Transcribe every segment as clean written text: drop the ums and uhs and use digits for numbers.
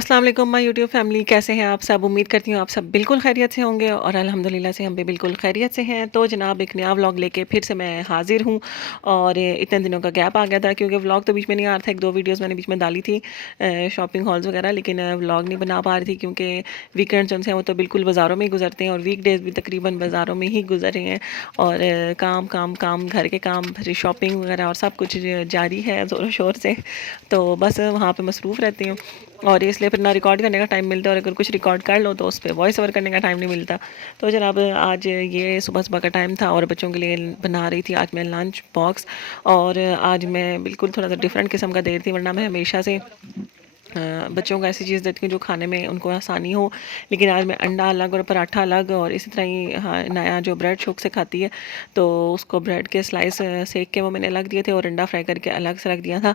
अस्सलाम वालेकुम my YouTube family, कैसे हैं आप सब? उम्मीद करती हूँ आप सब बिल्कुल खैरियत से होंगे और अल्हम्दुलिल्लाह से हम भी बिल्कुल खैरियत से हैं। तो जनाब एक नया व्लॉग लेके फिर से मैं हाज़िर हूँ और इतने दिनों का गैप आ गया था क्योंकि व्लॉग तो बीच में नहीं आ रहा था। 1-2 वीडियोज़ मैंने बीच में डाली थी शॉपिंग हॉल्स वगैरह, लेकिन व्लॉग नहीं बना पा रही थी क्योंकि वीकेंड्स जो हैं वो तो बिल्कुल बाज़ारों में ही गुजरते हैं और वीकडेज़ भी तकरीबन बाज़ारों में ही गुजर रहे हैं। और काम काम काम, घर के काम, फिर शॉपिंग वगैरह और सब कुछ जारी है ज़ोरों शोर से। तो बस वहाँ पे मसरूफ़ रहती हूँ और इसलिए फिर ना रिकॉर्ड करने का टाइम मिलता है और अगर कुछ रिकॉर्ड कर लो तो उस पे वॉइस ओवर करने का टाइम नहीं मिलता। तो जनाब आज ये सुबह-सुबह का टाइम था और बच्चों के लिए बना रही थी आज मैं लंच बॉक्स। और आज मैं बिल्कुल थोड़ा-सा डिफरेंट किस्म का दे रही थी, वरना मैं हमेशा से बच्चों को ऐसी चीज़ देती हूँ जो खाने में उनको आसानी हो। लेकिन आज मैं अंडा अलग और पराठा अलग और इसी तरह ही हाँ, नया जो ब्रेड शौक से खाती है तो उसको ब्रेड के स्लाइस सेक के वो मैंने अलग दिए थे और अंडा फ्राई करके अलग से रख दिया था।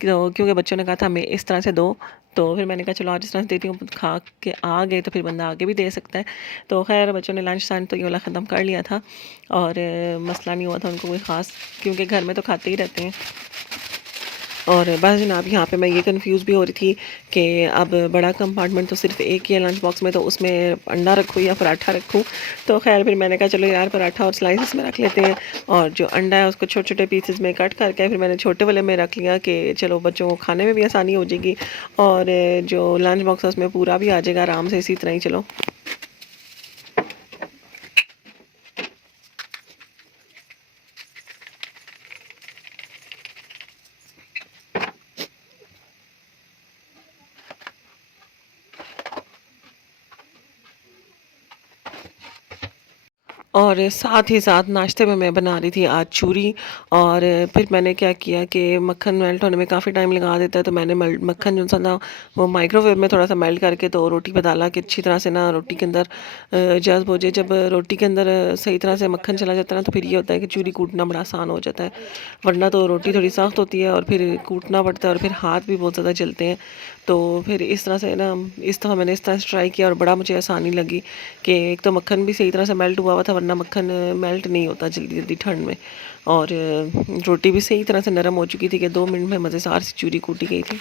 क्योंकि बच्चों ने कहा था हमें इस तरह से दो, तो फिर मैंने कहा चलो आज इस तरह से देती हूँ, खा के आ गए तो फिर बंदा आगे भी दे सकता है। तो खैर बच्चों ने लंच सान तो ये वाला ख़त्म कर लिया था और मसला नहीं हुआ था उनको कोई ख़ास, क्योंकि घर में तो खाते ही रहते हैं। और बस जनाब यहाँ पे मैं ये कंफ्यूज भी हो रही थी कि अब बड़ा कंपार्टमेंट तो सिर्फ एक ही है लंच बॉक्स में, तो उसमें अंडा रखूँ या पराठा रखूँ। तो खैर फिर मैंने कहा चलो यार पराठा और स्लाइसेस में रख लेते हैं और जो अंडा है उसको छोटे छोटे पीसेस में कट करके फिर मैंने छोटे वाले में रख लिया कि चलो बच्चों को खाने में भी आसानी हो जाएगी और जो लंच बॉक्स है उसमें पूरा भी आ जाएगा आराम से, इसी तरह ही चलो। और साथ ही साथ नाश्ते में मैं बना रही थी आज चूरी। और फिर मैंने क्या किया कि मक्खन मेल्ट होने में काफ़ी टाइम लगा देता है, तो मैंने मक्खन जो सा ना वो माइक्रोवेव में थोड़ा सा मेल्ट करके तो रोटी पे डाला कि अच्छी तरह से ना रोटी के अंदर जज्ब हो जाए। जब रोटी के अंदर सही तरह से मक्खन चला जाता है ना तो फिर ये होता है कि चूरी कूटना बड़ा आसान हो जाता है, वरना तो रोटी थोड़ी सख्त होती है और फिर कूटना पड़ता है और फिर हाथ भी बहुत ज़्यादा जलते हैं। तो फिर इस तरह से ना इस दफ़ा मैंने इस तरह से ट्राई किया और बड़ा मुझे आसानी लगी कि एक तो मक्खन भी सही तरह से मेल्ट हुआ हुआ था, वरना मक्खन मेल्ट नहीं होता जल्दी जल्दी ठंड में। और रोटी भी सही तरह से नरम हो चुकी थी कि 2 मिनट में मज़ेदार सी चूरी कूटी गई थी।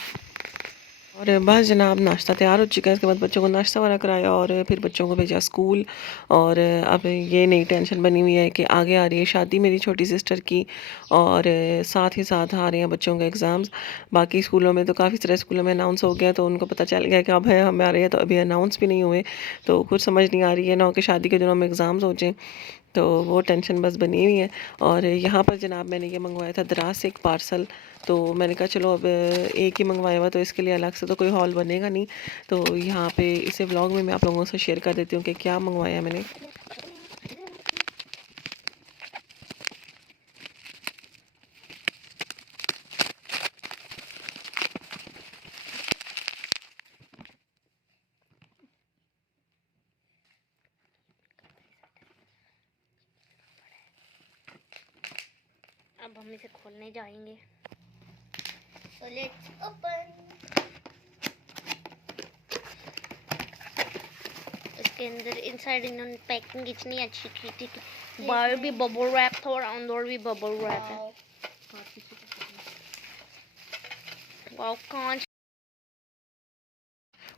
और बस जनाब नाश्ता तैयार हो चुका है, इसके बाद बच्चों को नाश्ता वगैरह कराया और फिर बच्चों को भेजा स्कूल। और अब ये नई टेंशन बनी हुई है कि आगे आ रही है शादी मेरी छोटी सिस्टर की और साथ ही साथ आ रहे हैं बच्चों के एग्ज़ाम्स। बाकी स्कूलों में तो काफ़ी सारे स्कूलों में अनाउंस हो गया, तो उनको पता चल गया कि अब है हमारे हैं, तो अभी अनाउंस भी नहीं हुए। तो कुछ समझ नहीं आ रही है ना कि शादी के दिनों में एग्ज़ाम्स हो जाएँ, तो वो टेंशन बस बनी हुई है। और यहाँ पर जनाब मैंने ये मंगवाया था दराज से एक पार्सल, तो मैंने कहा चलो अब एक ही मंगवाया हुआ तो इसके लिए अलग से तो कोई हॉल बनेगा नहीं, तो यहाँ पे इसे व्लॉग में मैं आप लोगों से शेयर कर देती हूँ कि क्या मंगवाया मैंने। अब हम इसे खोलने जाएंगे। So let's open. इसके अंदर इनसाइड इन्होंने पैकिंग इतनी अच्छी की थी कि बाहर भी बबल रैप था और अंदर भी बबल रैप है। वाओ, कांच।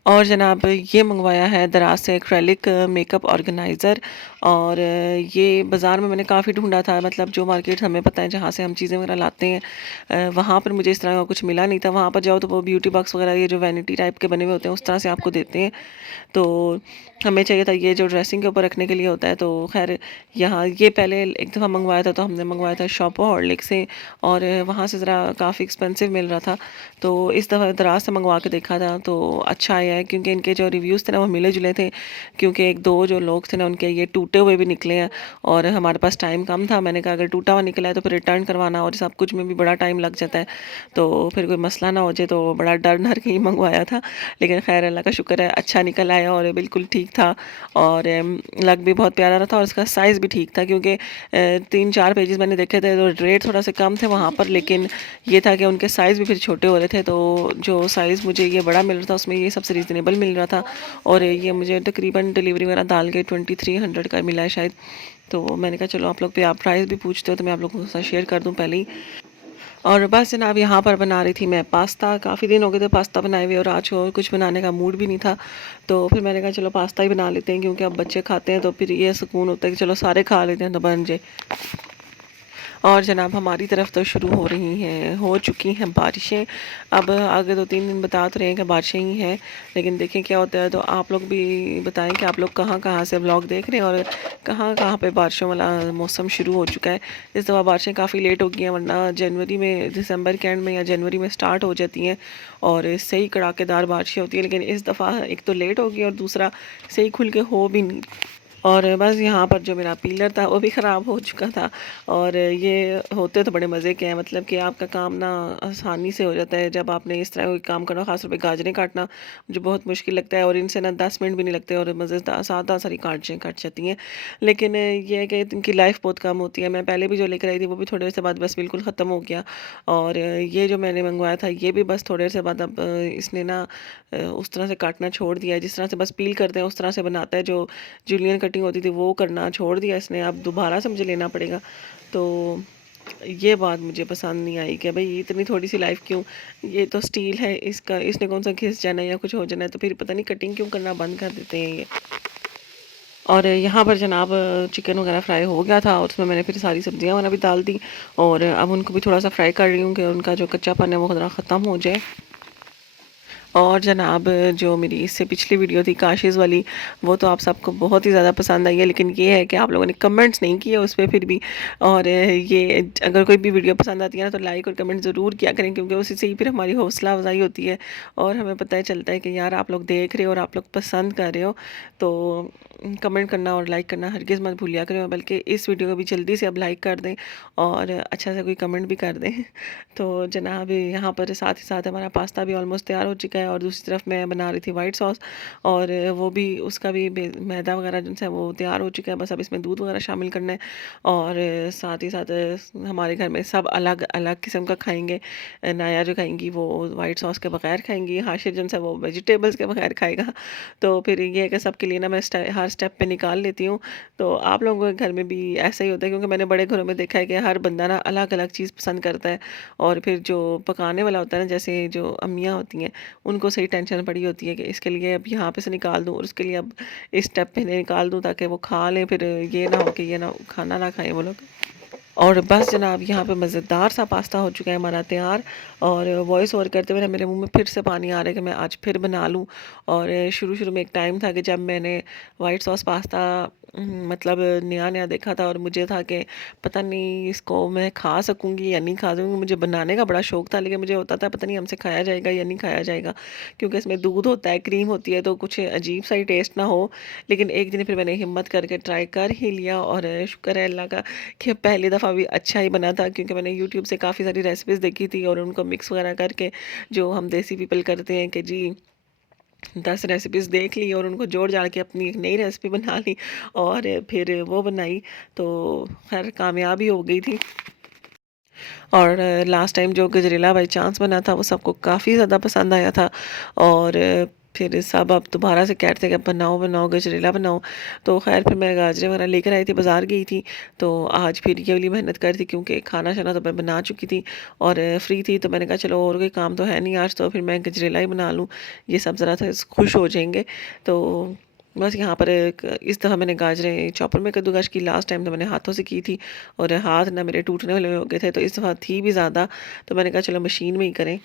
और जनाब ये मंगवाया है दराज से एक्रेलिक मेकअप ऑर्गेनाइज़र। और ये बाज़ार में मैंने काफ़ी ढूंढा था, मतलब जो मार्केट हमें पता है जहाँ से हम चीज़ें वगैरह लाते हैं वहाँ पर मुझे इस तरह का कुछ मिला नहीं था। वहाँ पर जाओ तो वो ब्यूटी बॉक्स वगैरह ये जो वैनिटी टाइप के बने हुए होते हैं उस तरह से आपको देते हैं। तो हमें चाहिए था ये जो ड्रेसिंग के ऊपर रखने के लिए होता है। तो खैर यहाँ ये पहले एक दफ़ा मंगवाया था, तो हमने मंगवाया था शॉपोहॉलिक से और वहाँ से ज़रा काफ़ी एक्सपेंसिव मिल रहा था। तो इस दफ़ा दराज से मंगवा के देखा था तो अच्छा आया है, क्योंकि इनके जो रिव्यूज़ थे ना वो मिले जुले थे। क्योंकि एक दो जो लोग थे ना उनके ये टूटे हुए भी निकले हैं और हमारे पास टाइम कम था। मैंने कहा अगर टूटा हुआ निकला है तो फिर रिटर्न करवाना और सब कुछ में भी बड़ा टाइम लग जाता है, तो फिर कोई मसला ना हो जाए, तो बड़ा डर डर के ही मंगवाया था। लेकिन खैर अल्लाह का शुक्र है अच्छा निकल आया और बिल्कुल ठीक था। और लग भी बहुत प्यारा रहा था और इसका साइज़ भी ठीक था, क्योंकि 3-4 पेजेस मैंने देखे थे तो रेट थोड़ा से कम थे वहाँ पर, लेकिन ये था कि उनके साइज़ भी फिर छोटे हो रहे थे। तो जो साइज़ मुझे ये बड़ा मिल रहा था उसमें ये सबसे रीज़नेबल मिल रहा था और ये मुझे तकरीबन डिलीवरी वगैरह डाल के 2300 का मिला है शायद। तो मैंने कहा चलो आप लोग पे आप प्राइस भी पूछते हो तो मैं आप लोगों के साथ शेयर कर दूं पहले ही। और बस जनाब यहाँ पर बना रही थी मैं पास्ता। काफ़ी दिन हो गए थे पास्ता बनाए हुए और आज और कुछ बनाने का मूड भी नहीं था। तो फिर मैंने कहा चलो पास्ता ही बना लेते हैं, क्योंकि अब बच्चे खाते हैं तो फिर ये सुकून होता है कि चलो सारे खा लेते हैं तो बन जाए। और जनाब हमारी तरफ तो शुरू हो रही हैं, हो चुकी हैं बारिशें। अब आगे 2-3 दिन बता तो रहे हैं कि बारिशें ही हैं, लेकिन देखें क्या होता है। तो आप लोग भी बताएं कि आप लोग कहाँ कहाँ से व्लॉग देख रहे हैं और कहाँ कहाँ पे बारिशों वाला मौसम शुरू हो चुका है। इस दफ़ा बारिशें काफ़ी लेट हो गई हैं, वरना जनवरी में, दिसंबर के एंड में या जनवरी में स्टार्ट हो जाती हैं और सही कड़ाकेदार बारिशें होती हैं। लेकिन इस दफ़ा एक तो लेट हो गई और दूसरा सही खुल के हो भी नहीं। और बस यहाँ पर जो मेरा पीलर था वो भी ख़राब हो चुका था। और ये होते तो बड़े मज़े के हैं, मतलब कि आपका काम ना आसानी से हो जाता है जब आपने इस तरह कोई काम करना, ख़ास तौर पे गाजरें काटना मुझे बहुत मुश्किल लगता है और इनसे ना 10 मिनट भी नहीं लगते और मज़ेदार सादा सारी गाजरें कट जाती हैं। लेकिन ये है कि इनकी लाइफ बहुत कम होती है। मैं पहले भी जो लेकर आई थी वो भी थोड़ी देर से बाद बस बिल्कुल ख़त्म हो गया। और ये जो मैंने मंगवाया था ये भी बस थोड़ी देर से बाद अब इसने ना उस तरह से काटना छोड़ दिया है, जिस तरह से बस पील करते हैं उस तरह से बनाता है। जो जूलियन कटिंग होती थी वो करना छोड़ दिया इसने, अब दोबारा से मुझे लेना पड़ेगा। तो ये बात मुझे पसंद नहीं आई कि भाई इतनी थोड़ी सी लाइफ क्यों, ये तो स्टील है, इसका इसने कौन सा घिस जाना है या कुछ हो जाना है, तो फिर पता नहीं कटिंग क्यों करना बंद कर देते हैं ये। और यहाँ पर जनाब चिकन वगैरह फ्राई हो गया था और उसमें मैंने फिर सारी सब्जियां वगैरह भी डाल दी और अब उनको भी थोड़ा सा फ्राई कर रही हूँ कि उनका जो कच्चापन है वो थोड़ा ख़त्म हो जाए। और जनाब जो मेरी इससे पिछली वीडियो थी काशिज़ वाली, वो तो आप सबको बहुत ही ज़्यादा पसंद आई है, लेकिन ये है कि आप लोगों ने कमेंट्स नहीं किए उस पे फिर भी। और ये अगर कोई भी वीडियो पसंद आती है ना तो लाइक और कमेंट ज़रूर किया करें, क्योंकि उसी से ही फिर हमारी हौसला अफजाई होती है और हमें पता चलता है कि यार आप लोग देख रहे हो और आप लोग पसंद कर रहे हो। तो कमेंट करना और लाइक करना हरगिज़ मत भूलिया करें, बल्कि इस वीडियो को भी जल्दी से अब लाइक कर दें और अच्छा सा कोई कमेंट भी कर दें। तो जनाब यहाँ पर साथ ही साथ हमारा पास्ता भी ऑलमोस्ट तैयार हो चुका है और दूसरी तरफ मैं बना रही थी वाइट सॉस और वो भी उसका भी मैदा वगैरह जिनसे है वो तैयार हो चुका है। बस अब इसमें दूध वगैरह शामिल करना है और साथ ही साथ हमारे घर में सब अलग अलग किस्म का खाएंगे। नाया जो खाएंगी वो वाइट सॉस के बगैर खाएंगी, हाशिर जिनसे वो वेजिटेबल्स के बगैर खाएगा। तो फिर ये है कि सबके लिए ना मैं हर स्टेप पे निकाल लेती हूँ। तो आप लोगों के घर में भी ऐसा ही होता है, क्योंकि मैंने बड़े घरों में देखा है कि हर बंदा ना अलग अलग चीज़ पसंद करता है और फिर जो पकाने वाला होता है ना, जैसे जो अम्मियाँ होती हैं उनको सही टेंशन पड़ी होती है कि इसके लिए अब यहाँ पे से निकाल दूँ और उसके लिए अब इस स्टेप पे निकाल दूँ ताकि वो खा लें, फिर ये ना हो कि ये ना खाना ना खाएं वो लोग। और बस जनाब यहाँ पे मज़ेदार सा पास्ता हो चुका है हमारा तैयार। और वॉइस ओवर करते हुए ना मेरे मुंह में फिर से पानी आ रहा है कि मैं आज फिर बना लूँ। और शुरू शुरू में एक टाइम था कि जब मैंने वाइट सॉस पास्ता मतलब नया नया देखा था और मुझे था कि पता नहीं इसको मैं खा सकूँगी या नहीं खा सकूँगी। मुझे बनाने का बड़ा शौक था, लेकिन मुझे होता था पता नहीं हमसे खाया जाएगा या नहीं खाया जाएगा, क्योंकि इसमें दूध होता है, क्रीम होती है, तो कुछ अजीब सा ही टेस्ट ना हो। लेकिन एक दिन फिर मैंने हिम्मत करके ट्राई कर ही लिया और शुक्र है अल्लाह का कि पहली दफ़ा भी अच्छा ही बना था, क्योंकि मैंने यूट्यूब से काफ़ी सारी रेसिपीज़ देखी थी और उनको मिक्स वगैरह करके, जो हम देसी पीपल करते हैं कि जी 10 रेसिपीज़ देख ली और उनको जोड़ जाड़ के अपनी एक नई रेसिपी बना ली और फिर वो बनाई, तो खैर कामयाबी हो गई थी। और लास्ट टाइम जो गजरेला बाई चांस बना था वो सबको काफ़ी ज़्यादा पसंद आया था। और फिर सब अब दोबारा से कहते थे कि बनाओ बनाओ गजरेला बनाओ। तो खैर फिर मैं गाजरें वगैरह लेकर आई थी, बाज़ार गई थी, तो आज फिर ये वाली मेहनत कर थी, क्योंकि खाना शाना तो मैं बना चुकी थी और फ्री थी। तो मैंने कहा चलो और कोई काम तो है नहीं आज, तो फिर मैं गजरेला ही बना लूँ, ये सब ज़रा सा खुश हो जाएंगे। तो बस यहाँ पर इस दफ़ा मैंने गाजरें चॉपर में कद्दूकस की। लास्ट टाइम तो मैंने हाथों से की थी और हाथ ना मेरे टूटने वाले हो गए थे, तो इस दफ़ा थी भी ज़्यादा, तो मैंने कहा चलो मशीन में ही करें।